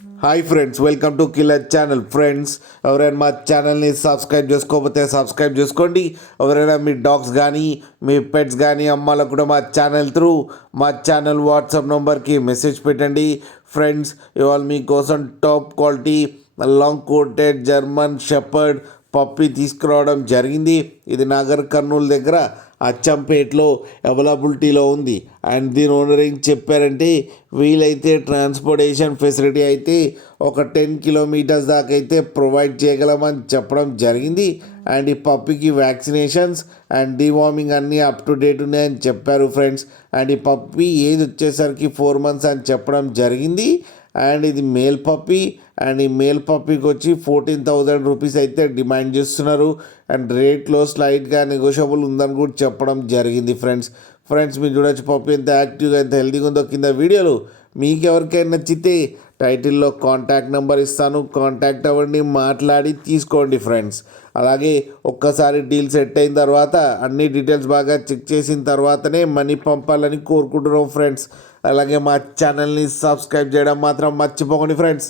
Hi friends, welcome to killer channel. Friends, ఎవరైనా మా ఛానల్ని సబ్స్క్రైబ్ చేసుకోకపోతే సబ్స్క్రైబ్ చేసుకోండి. ఎవరైనా మీ డాగ్స్ కానీ మీ పెట్స్ కానీ అమ్మాలకు కూడా మా ఛానల్ వాట్సాప్ నెంబర్కి మెసేజ్ పెట్టండి. ఫ్రెండ్స్, ఇవాళ మీకోసం top quality long coated German shepherd puppy తీసుకురావడం జరిగింది. ఇది నాగర్ కర్నూలు దగ్గర అచ్చంపేటలో అవైలబిలిటీలో ఉంది. అండ్ దీని ఓనర్ ఏం చెప్పారంటే, వీలైతే ట్రాన్స్పోర్టేషన్ ఫెసిలిటీ అయితే ఒక 10 కిలోమీటర్స్ దాకా అయితే ప్రొవైడ్ చేయగలమని చెప్పడం జరిగింది. అండ్ ఈ పప్పికి వ్యాక్సినేషన్స్ అండ్ డివార్మింగ్ అన్నీ అప్ టు డేట్ ఉన్నాయని చెప్పారు ఫ్రెండ్స్. అండ్ ఈ పప్పి ఏజ్ వచ్చేసరికి 4 months అని చెప్పడం జరిగింది. అండ్ ఇది మేల్ పప్పి. అండ్ ఈ మేల్ పప్పీకి వచ్చి 14,000 రూపీస్ అయితే డిమాండ్ చేస్తున్నారు. అండ్ రేట్లో స్లైట్గా నెగోషియబుల్ ఉందని కూడా చెప్పడం జరిగింది ఫ్రెండ్స్ మీరు చూడొచ్చు పప్పి ఎంత యాక్టివ్గా ఎంత హెల్తీగా ఉందో కింద వీడియోలు. మీకు ఎవరికైనా నచ్చితే టైటిల్లో కాంటాక్ట్ నెంబర్ ఇస్తాను, కాంటాక్ట్ అవ్వండి, మాట్లాడి తీసుకోండి ఫ్రెండ్స్. అలాగే ఒక్కసారి డీల్ సెట్ అయిన తర్వాత అన్ని డీటెయిల్స్ బాగా చెక్ చేసిన తర్వాతనే మనీ పంపాలని కోరుకుంటున్నాం ఫ్రెండ్స్. అలాగే మా ఛానల్ని సబ్స్క్రైబ్ చేయడం మాత్రం మర్చిపోకండి ఫ్రెండ్స్.